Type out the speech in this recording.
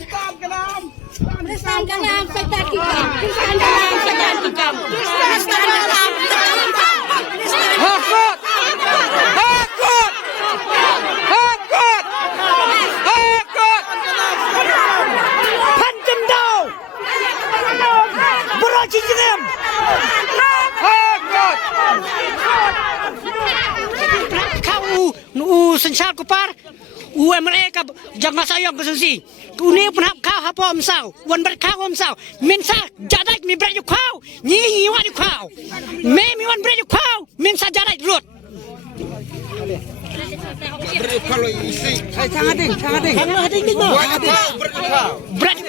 Kristan kalam. Kristan kalam setan kikam. Kristan kalam setan kikam. Kristan kalam setan kikam. Hakut! Hakut! Hakut! Hakut! Pancam dau! Beroci jenem! Hakut! Kau sensyal kupar mereka jangan sayang kesusi uni pun kau apa omsau wan berkau omsau minsa jadak mi breju kau ni wan kau me mi wan breju kau minsa jadak rut Kalau isi. sangat ding ni mo breju